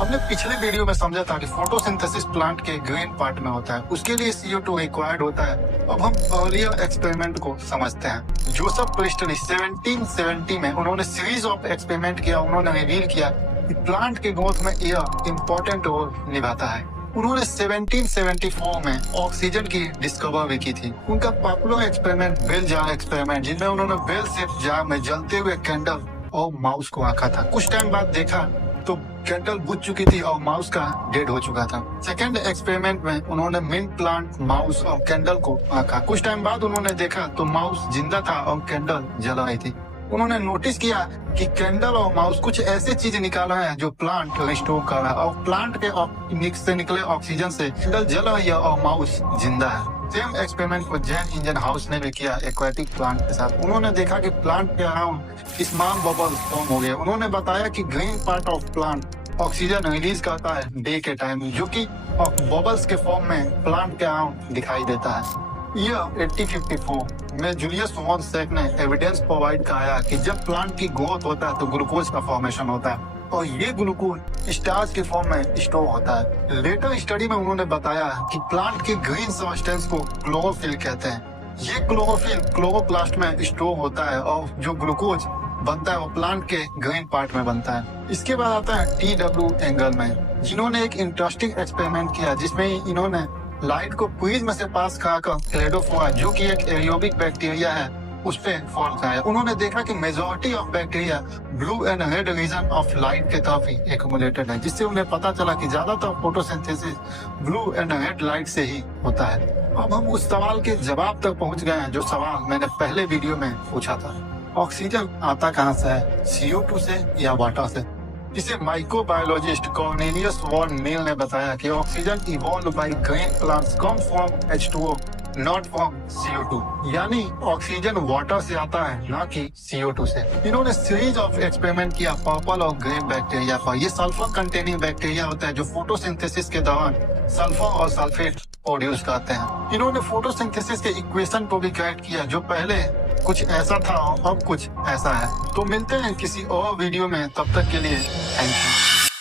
हमने पिछले वीडियो में समझा था कि फोटोसिंथेसिस प्लांट के ग्रीन पार्ट में होता है, उसके लिए CO2 रिक्वायर्ड होता है। अब हम अर्लियर एक्सपेरिमेंट को समझते हैं। जोसेफ प्रिस्टली 1770 में उन्होंने सीरीज ऑफ एक्सपेरिमेंट किया। उन्होंने रिवील किया कि प्लांट के ग्रोथ में एयर इम्पोर्टेंट रोल निभाता है। उन्होंने 1774 में ऑक्सीजन की डिस्कवरी की थी। उनका popular experiment bell jar experiment, जिनमें उन्होंने बेल शेप जार में जलते हुए कैंडल और माउस को आंका था। कुछ टाइम बाद देखा तो कैंडल बुझ चुकी थी और माउस का डेड हो चुका था। सेकेंड एक्सपेरिमेंट में उन्होंने मिंट प्लांट, माउस और कैंडल को आंका। कुछ टाइम बाद उन्होंने देखा तो माउस जिंदा था और कैंडल जल रही थी। उन्होंने नोटिस किया कि कैंडल और माउस कुछ ऐसी चीज निकाल रहे हैं जो प्लांट रिस्टोर कर रहा है, और प्लांट के से निकले ऑक्सीजन से कैंडल जल रही है और माउस जिंदा है। सेम एक्सपेरिमेंट को जैन इंजन हाउस ने भी किया एक्वेटिक प्लांट के साथ। उन्होंने देखा कि प्लांट के अराउंड स्मॉल बबल्स फॉर्म हो गए। उन्होंने बताया कि green part of plant oxygen release करता है डे के टाइम, जो कि बबल्स के फॉर्म में प्लांट के अराउंड दिखाई देता है। ईयर 1854 में जूलियस वॉन सेक ने एविडेंस प्रोवाइड कराया कि जब प्लांट की ग्रोथ होता है तो ग्लूकोज का फॉर्मेशन होता है, और ये ग्लूकोज स्टार्च के फॉर्म में स्टोर होता है। लेटर स्टडी में उन्होंने बताया कि प्लांट के ग्रीन सब्सटेंस को क्लोरोफिल कहते हैं। ये क्लोरोफिल क्लोरोप्लास्ट में स्टोर होता है, और जो ग्लूकोज बनता है वो प्लांट के ग्रीन पार्ट में बनता है। इसके बाद आता है TW एंगलमैन, जिन्होंने एक इंटरेस्टिंग एक्सपेरिमेंट किया, जिसमें इन्होंने लाइट को प्रिज्म से पास कराकर क्लेडोफोरा, जो कि एक एरियोबिक बैक्टीरिया है, उस पे फॉल कराया। उन्होंने देखा कि majority of bacteria blue and red region of light के तरफ ही एक्युमुलेटेड है, जिससे उन्हें पता चला कि ज्यादातर photosynthesis blue and red light से ही होता है। अब हम उस सवाल के जवाब तक पहुंच गए हैं जो सवाल मैंने पहले वीडियो में पूछा था। ऑक्सीजन आता कहाँ से है, CO2 से या वाटर से? जिसे माइक्रोबायोलॉजिस्ट कॉर्नेलियस वॉन नील ने बताया कि oxygen evolve by green plants come from H2O not from CO2, यानी ऑक्सीजन वाटर से आता है, ना कि CO2 से। इन्होंने सीरीज ऑफ एक्सपेरिमेंट किया पर्पल और ग्रीन बैक्टीरिया पर। ये सल्फर कंटेनिंग बैक्टीरिया होता है जो फोटोसिंथेसिस के दौरान सल्फर और सल्फेट प्रोड्यूस करते हैं। इन्होंने फोटोसिंथेसिस के इक्वेशन को भी क्रिएट किया, जो पहले कुछ ऐसा था और अब कुछ ऐसा है। तो मिलते हैं किसी और वीडियो में, तब तक के लिए थैंक यू।